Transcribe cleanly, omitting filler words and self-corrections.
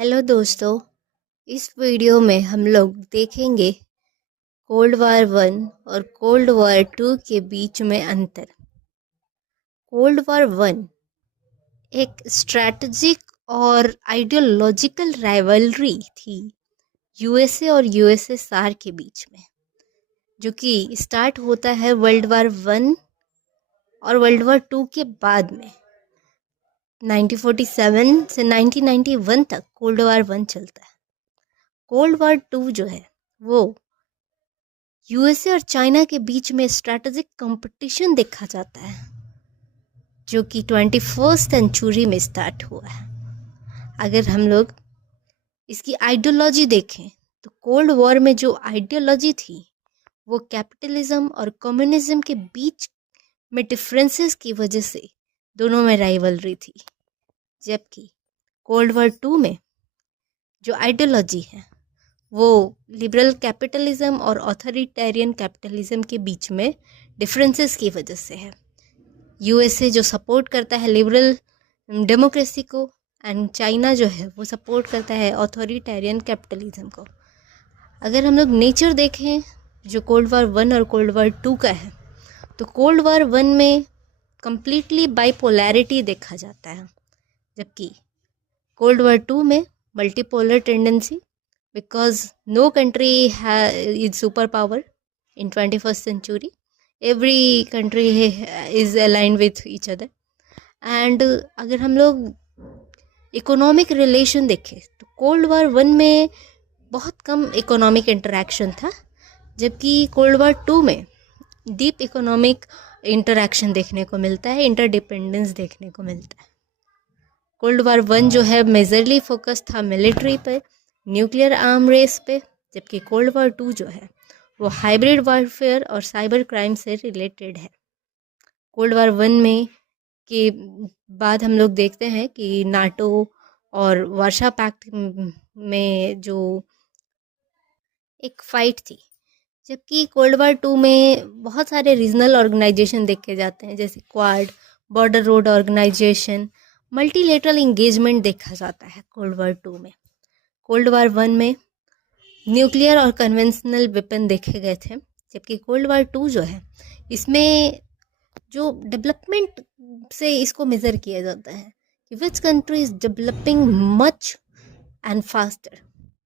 Hello दोस्तों, इस video में हम लोग देखेंगे कोल्ड वार 1 और कोल्ड वार 2 के बीच में अंतर। कोल्ड वार 1 एक स्ट्रैटेजिक और आइडियोलॉजिकल राइवलरी थी यूएसए और यूएसएसआर के बीच में, जो कि स्टार्ट होता है वर्ल्ड वार 1 और वर्ल्ड वार 2 के बाद में। 1947 से 1991 तक कोल्ड वार 1 चलता है। कोल्ड वार 2 जो है वो यूएसए और चाइना के बीच में स्ट्रैटेजिक कंपटीशन देखा जाता है, जो कि 21st सेंचुरी में स्टार्ट हुआ है। अगर हम लोग इसकी आइडियोलॉजी देखें तो कोल्ड वॉर में जो आइडियोलॉजी थी वो कैपिटलिज्म और कम्युनिज्म के बीच में डिफरेंसेस की वजह से दोनों में राइवलरी थी, जबकि कोल्ड वॉर 2 में जो आइडियोलॉजी है वो लिबरल कैपिटलिज्म और ऑथोरिटेरियन कैपिटलिज्म के बीच में डिफरेंसेस की वजह से है। यूएसए जो सपोर्ट करता है लिबरल डेमोक्रेसी को एंड चाइना जो है वो सपोर्ट करता है ऑथोरिटेरियन कैपिटलिज्म को। अगर हम लोग नेचर देखें जो कोल्ड वार 1 और कोल्ड वार 2 का है, तो कोल्ड वार 1 में कम्प्लीटली बाइपोलैरिटी देखा जाता है, जबकि कोल्ड वार 2 में multipolar tendency, because no country is superpower in 21st century. Every country is aligned with each other. And अगर हम लोग इकोनॉमिक रिलेशन देखें तो कोल्ड वार 1 में बहुत कम इकोनॉमिक इंटरेक्शन था, जबकि कोल्ड वार 2 में डीप इकोनॉमिक इंटरेक्शन देखने को मिलता है, इंटरडिपेंडेंस देखने को मिलता है। कोल्ड वार 1 जो है मेजरली फोकस था मिलिट्री पे, न्यूक्लियर आर्म रेस पे, जबकि कोल्ड वार 2 जो है वो हाइब्रिड वारफेयर और साइबर क्राइम से रिलेटेड है। कोल्ड वार 1 में के बाद हम लोग देखते हैं कि नाटो और वार्शा पैक्ट में जो एक फाइट थी, जबकि कोल्ड वार 2 में बहुत सारे रीजनल ऑर्गेनाइजेशन देखे जाते हैं, जैसे Quad, border road organisation, multilateral engagement देखा जाता है कोल्ड वार 2 में। कोल्ड वार 1 में न्यूक्लियर और कन्वेंशनल वेपन देखे गए थे, जबकि कोल्ड वार 2 जो है इसमें जो डेवलपमेंट से इसको मेज़र किया जाता है कि which country is developing much and faster.